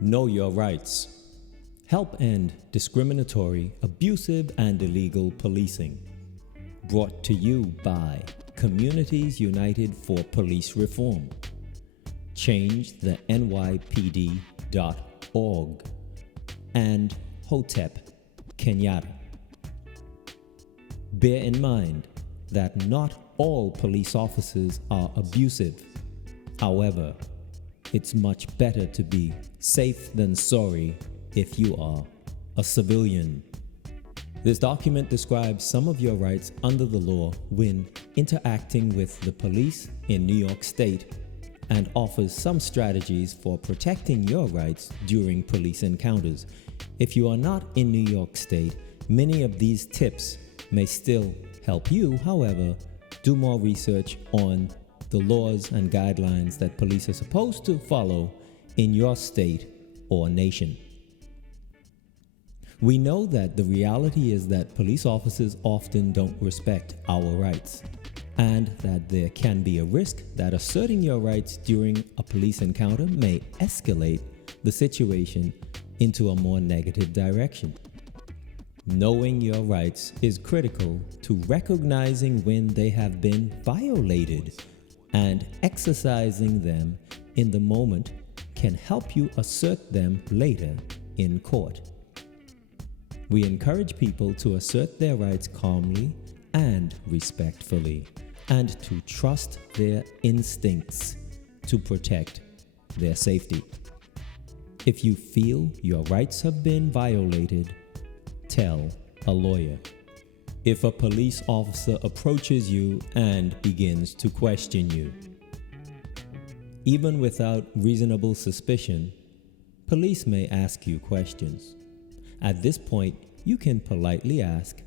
Know your rights. Help end discriminatory, abusive, and illegal policing. Brought to you by Communities United for Police Reform. Change the NYPD.org and Hotep Kenyatta. Bear in mind that not all police officers are abusive. However, it's much better to be safe than sorry if you are a civilian. This document describes some of your rights under the law when interacting with the police in New York State and offers some strategies for protecting your rights during police encounters. If you are not in New York State, many of these tips may still help you. However, do more research on the laws and guidelines that police are supposed to follow in your state or nation. We know that the reality is that police officers often don't respect our rights, and that there can be a risk that asserting your rights during a police encounter may escalate the situation into a more negative direction. Knowing your rights is critical to recognizing when they have been violated, and exercising them in the moment can help you assert them later in court. We encourage people to assert their rights calmly and respectfully, and to trust their instincts to protect their safety. If you feel your rights have been violated, tell a lawyer. If a police officer approaches you and begins to question you, even without reasonable suspicion, police may ask you questions. At this point, you can politely ask,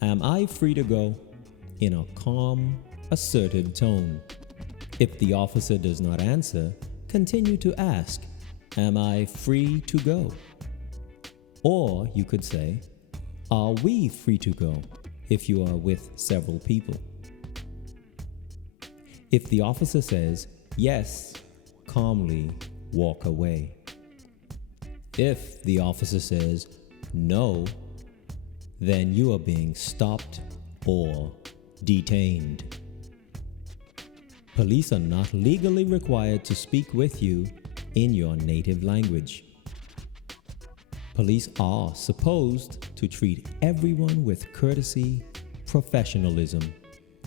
"Am I free to go?" in a calm, assertive tone. If the officer does not answer, continue to ask, "Am I free to go?" Or you could say, "Are we free to go?" if you are with several people. If the officer says, "Yes," calmly walk away. If the officer says, "No," then you are being stopped or detained. Police are not legally required to speak with you in your native language. Police are supposed to treat everyone with courtesy, professionalism,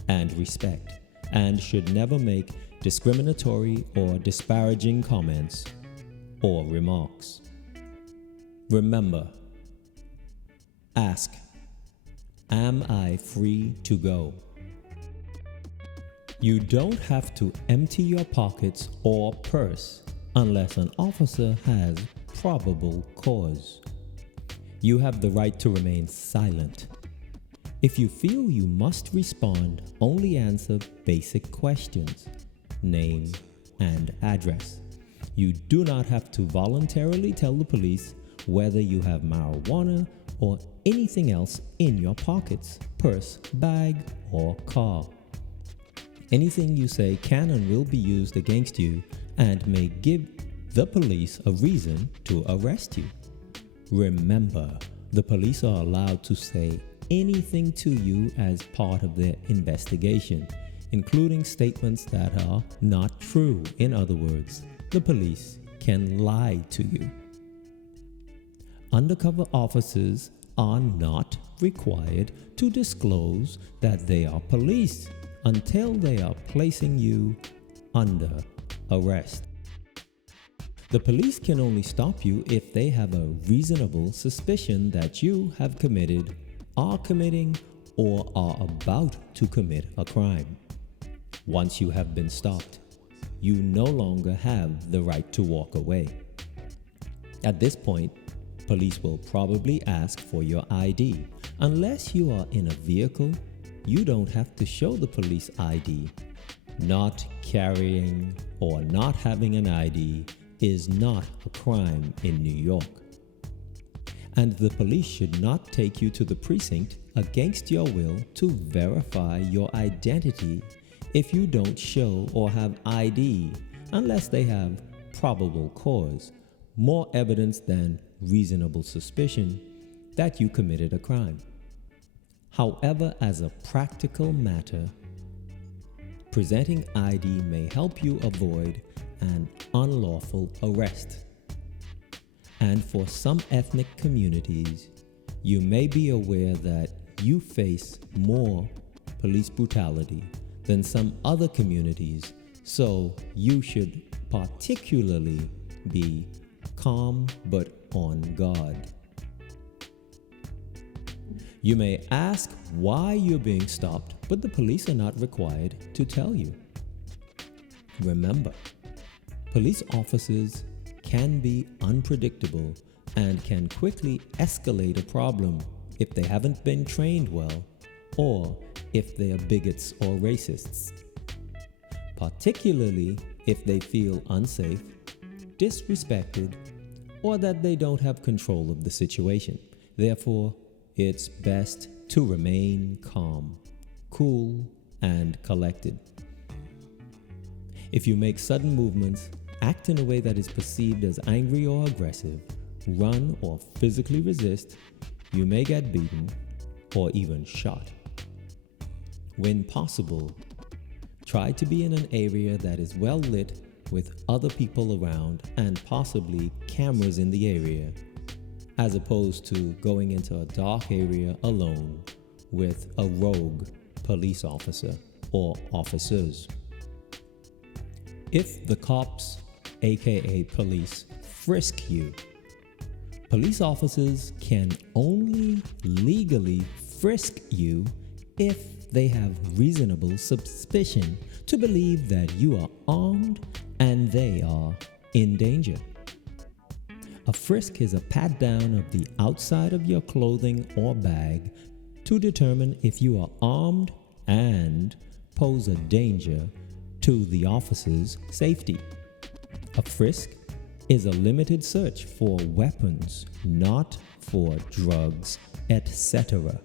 and respect, and should never make discriminatory or disparaging comments or remarks. Remember, ask, "Am I free to go?" You don't have to empty your pockets or purse unless an officer has probable cause. You have the right to remain silent. If you feel you must respond, only answer basic questions, name and address. You do not have to voluntarily tell the police whether you have marijuana or anything else in your pockets, purse, bag, or car. Anything you say can and will be used against you and may give the police a reason to arrest you. Remember, the police are allowed to say anything to you as part of their investigation, including statements that are not true. In other words, the police can lie to you. Undercover officers are not required to disclose that they are police until they are placing you under arrest. The police can only stop you if they have a reasonable suspicion that you have committed, are committing, or are about to commit a crime. Once you have been stopped, you no longer have the right to walk away. At this point, police will probably ask for your ID. Unless you are in a vehicle, you don't have to show the police ID. Not carrying or not having an ID is not a crime in New York. And the police should not take you to the precinct against your will to verify your identity if you don't show or have ID unless they have probable cause. more evidence than reasonable suspicion that you committed a crime. However, as a practical matter, presenting ID may help you avoid an unlawful arrest. And for some ethnic communities, you may be aware that you face more police brutality than some other communities, so you should particularly be calm but on guard. You may ask why you're being stopped, but the police are not required to tell you. Remember, police officers can be unpredictable and can quickly escalate a problem if they haven't been trained well or if they are bigots or racists, particularly if they feel unsafe, disrespected, or that they don't have control of the situation. Therefore, it's best to remain calm, cool, and collected. If you make sudden movements, act in a way that is perceived as angry or aggressive, run or physically resist, you may get beaten or even shot. When possible, try to be in an area that is well lit with other people around and possibly cameras in the area, as opposed to going into a dark area alone with a rogue police officer or officers. If the cops, aka police, frisk you, police officers can only legally frisk you if they have reasonable suspicion to believe that you are armed and they are in danger. A frisk is a pat down of the outside of your clothing or bag to determine if you are armed and pose a danger to the officer's safety. A frisk is a limited search for weapons, not for drugs, etc.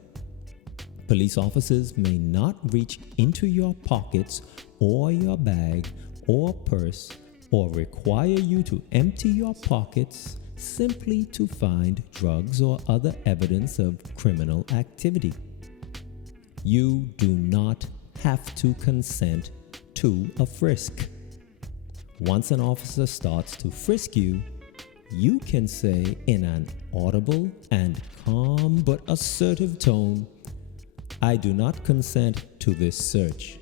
Police officers may not reach into your pockets or your bag or purse or require you to empty your pockets simply to find drugs or other evidence of criminal activity. You do not have to consent to a frisk. Once an officer starts to frisk you, you can say in an audible and calm but assertive tone, "I do not consent to this search."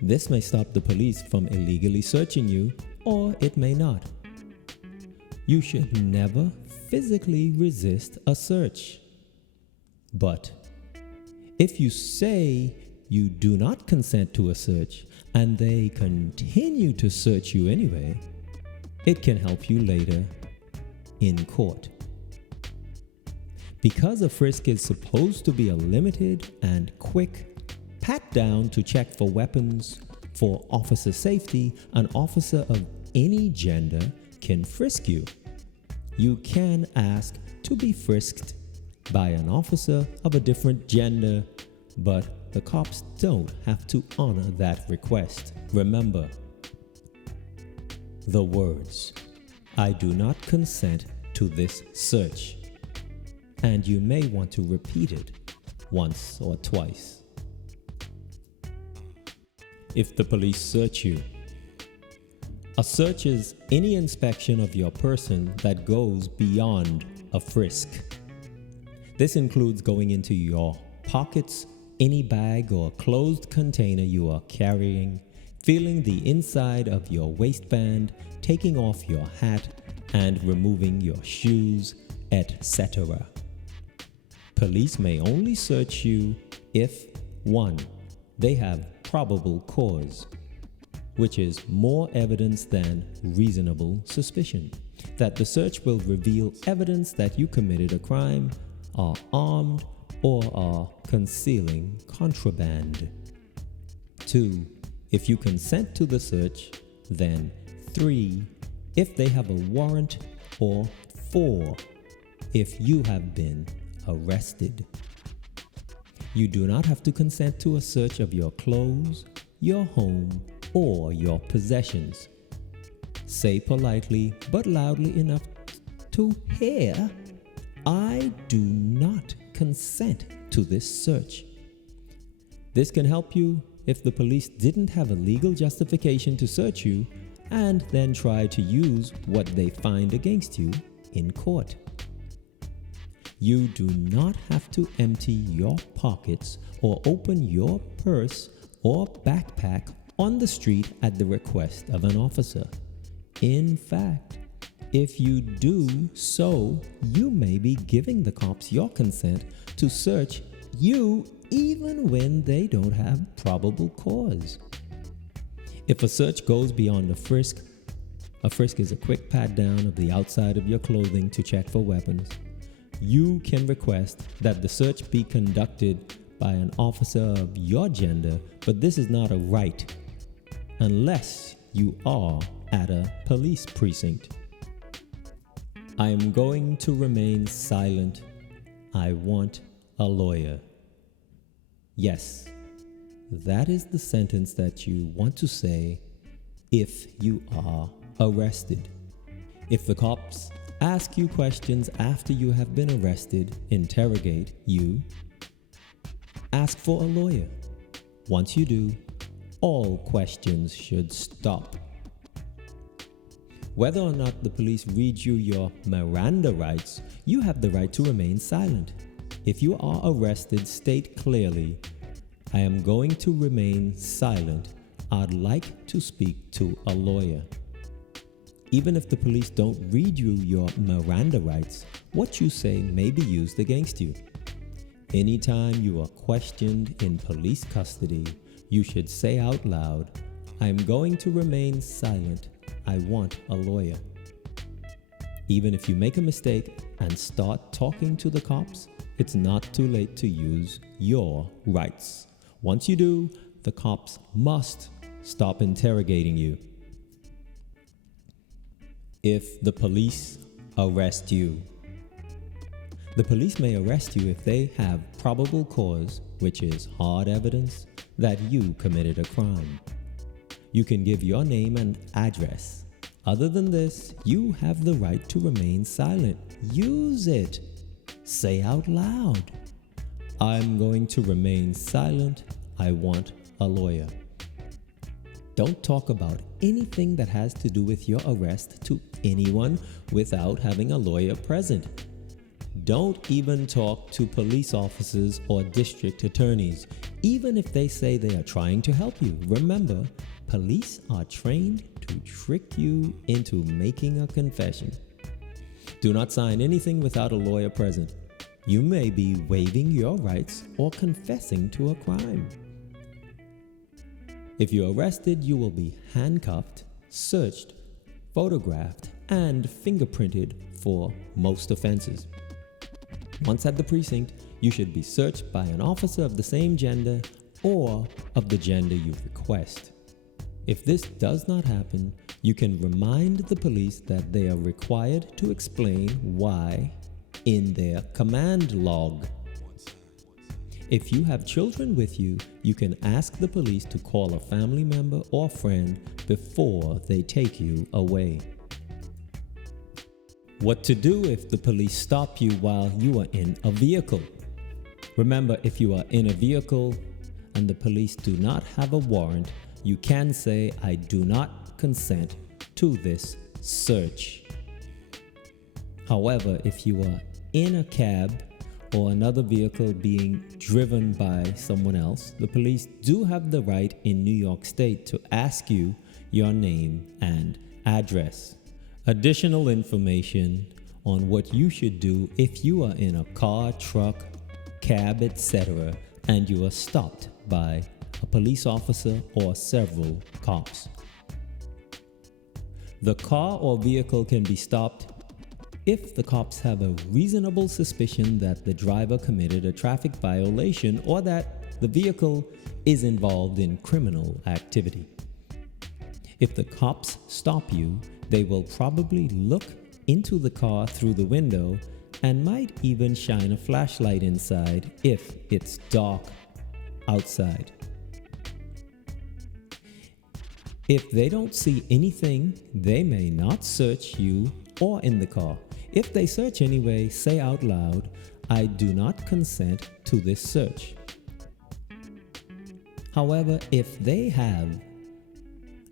This may stop the police from illegally searching you, or it may not. You should never physically resist a search. But if you say you do not consent to a search and they continue to search you anyway, it can help you later in court. Because a frisk is supposed to be a limited and quick pat down to check for weapons for officer safety, an officer of any gender can frisk you. You can ask to be frisked by an officer of a different gender, but the cops don't have to honor that request. Remember the words, "I do not consent to this search," and you may want to repeat it once or twice. If the police search you, a search is any inspection of your person that goes beyond a frisk. This includes going into your pockets, any bag or closed container you are carrying, feeling the inside of your waistband, taking off your hat, and removing your shoes, etc. Police may only search you if 1. They have probable cause, which is more evidence than reasonable suspicion, that the search will reveal evidence that you committed a crime, are armed, or are concealing contraband. 2. If you consent to the search, then 3. If they have a warrant, or 4. If you have been arrested. You do not have to consent to a search of your clothes, your home, or your possessions. Say politely but loudly enough to hear, "I do not consent to this search." This can help you if the police didn't have a legal justification to search you and then try to use what they find against you in court. You do not have to empty your pockets or open your purse or backpack on the street at the request of an officer. In fact, if you do so, you may be giving the cops your consent to search you even when they don't have probable cause. If a search goes beyond a frisk is a quick pat down of the outside of your clothing to check for weapons. You can request that the search be conducted by an officer of your gender, but this is not a right unless you are at a police precinct. I am going to remain silent. I want a lawyer. Yes, that is the sentence that you want to say if you are arrested. If the cops ask you questions after you have been arrested, interrogate you, ask for a lawyer. Once you do, all questions should stop. Whether or not the police read you your Miranda rights, you have the right to remain silent. If you are arrested, state clearly, "I am going to remain silent. I'd like to speak to a lawyer." Even if the police don't read you your Miranda rights, what you say may be used against you. Anytime you are questioned in police custody, you should say out loud, "I am going to remain silent. I want a lawyer." Even if you make a mistake and start talking to the cops, it's not too late to use your rights. Once you do, the cops must stop interrogating you. If the police arrest you, the police may arrest you if they have probable cause, which is hard evidence that you committed a crime. You can give your name and address. Other than this, you have the right to remain silent. Use it. Say out loud, "I'm going to remain silent. I want a lawyer." Don't talk about anything that has to do with your arrest to anyone without having a lawyer present. Don't even talk to police officers or district attorneys, even if they say they are trying to help you. Remember, police are trained to trick you into making a confession. Do not sign anything without a lawyer present. You may be waiving your rights or confessing to a crime. If you're arrested, you will be handcuffed, searched, photographed, and fingerprinted for most offenses. Once at the precinct, you should be searched by an officer of the same gender or of the gender you request. If this does not happen, you can remind the police that they are required to explain why in their command log. If you have children with you, you can ask the police to call a family member or friend before they take you away. What to do if the police stop you while you are in a vehicle? Remember, if you are in a vehicle and the police do not have a warrant, you can say, "I do not consent to this search." However, if you are in a cab or another vehicle being driven by someone else, the police do have the right in New York State to ask you your name and address. Additional information on what you should do if you are in a car, truck, cab, etc., and you are stopped by a police officer or several cops. The car or vehicle can be stopped if the cops have a reasonable suspicion that the driver committed a traffic violation or that the vehicle is involved in criminal activity. If the cops stop you, they will probably look into the car through the window and might even shine a flashlight inside if it's dark outside. If they don't see anything, they may not search you or in the car. If they search anyway, say out loud, "I do not consent to this search." However, if they have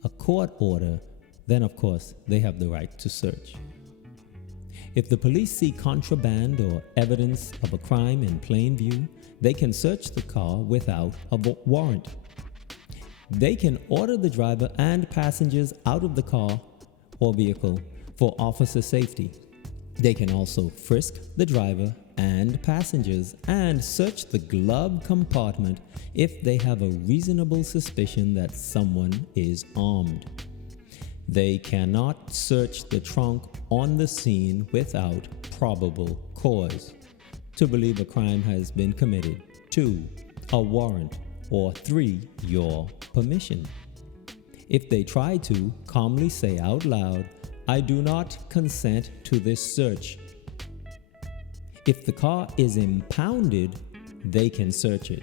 a court order, then of course they have the right to search. If the police see contraband or evidence of a crime in plain view, they can search the car without a warrant. They can order the driver and passengers out of the car or vehicle for officer safety. They can also frisk the driver and passengers and search the glove compartment if they have a reasonable suspicion that someone is armed. They cannot search the trunk on the scene without probable cause to believe a crime has been committed. 2. A warrant. Or 3. Your permission. If they try to, calmly say out loud, "I do not consent to this search." If the car is impounded, they can search it.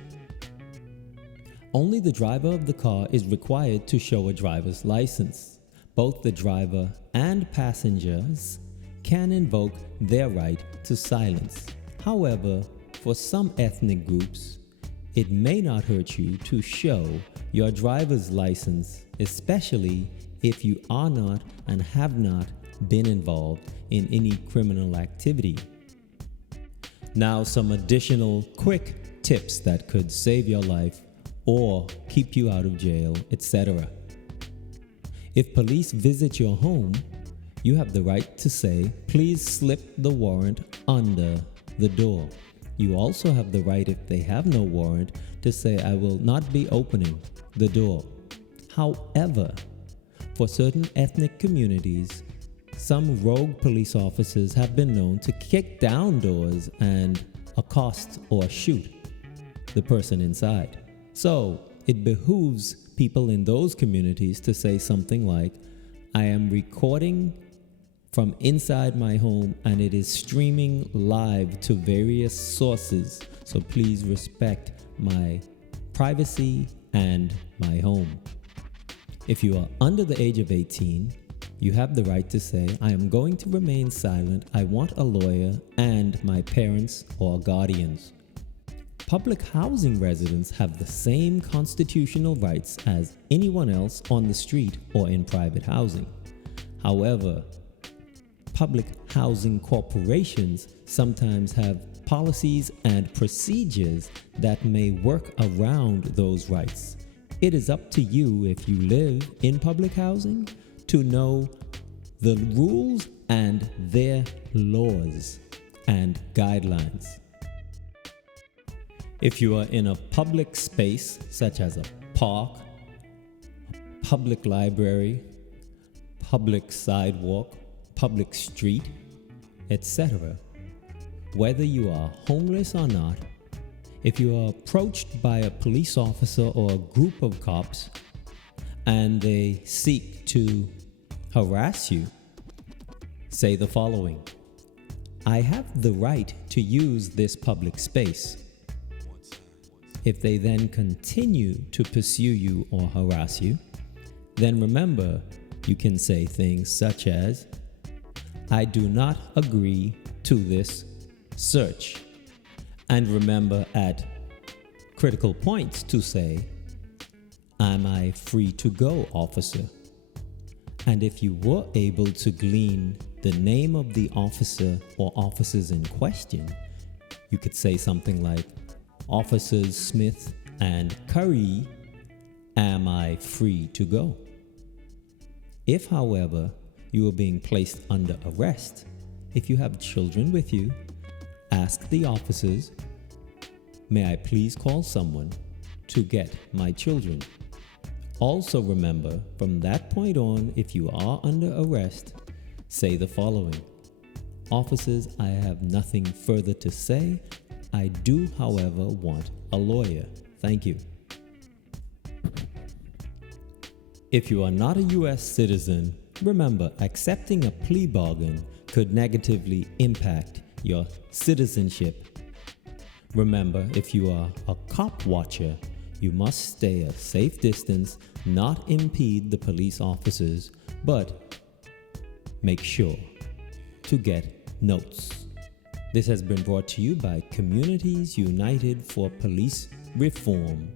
Only the driver of the car is required to show a driver's license. Both the driver and passengers can invoke their right to silence. However, for some ethnic groups, it may not hurt you to show your driver's license, especially if you are not and have not been involved in any criminal activity. Now, some additional quick tips that could save your life or keep you out of jail, etc. If police visit your home, you have the right to say, "Please slip the warrant under the door." You also have the right, if they have no warrant, to say, "I will not be opening the door." However, for certain ethnic communities, some rogue police officers have been known to kick down doors and accost or shoot the person inside. So it behooves people in those communities to say something like, "I am recording from inside my home and it is streaming live to various sources, so please respect my privacy and my home." If you are under the age of 18, you have the right to say, "I am going to remain silent. I want a lawyer and my parents or guardians." Public housing residents have the same constitutional rights as anyone else on the street or in private housing. However, public housing corporations sometimes have policies and procedures that may work around those rights. It is up to you, if you live in public housing, to know the rules and their laws and guidelines. If you are in a public space such as a park, a public library, public sidewalk, public street, etc., whether you are homeless or not, if you are approached by a police officer or a group of cops and they seek to harass you, say the following: "I have the right to use this public space." If they then continue to pursue you or harass you, then remember, you can say things such as, "I do not agree to this search." And remember at critical points to say, "Am I free to go, officer?" And if you were able to glean the name of the officer or officers in question, you could say something like, "Officers Smith and Curry, am I free to go?" If, however, you are being placed under arrest, if you have children with you, ask the officers, "May I please call someone to get my children?" Also remember, from that point on, if you are under arrest, say the following: "Officers, I have nothing further to say. I do, however, want a lawyer. Thank you." If you are not a U.S. citizen, remember, accepting a plea bargain could negatively impact your citizenship. Remember, if you are a cop watcher, You must stay a safe distance, not impede the police officers, but make sure to get notes. This has been brought to you by Communities United for Police Reform.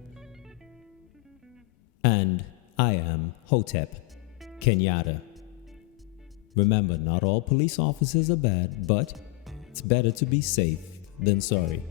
And I am Hotep Kenyatta. Remember, not all police officers are bad, but it's better to be safe than sorry.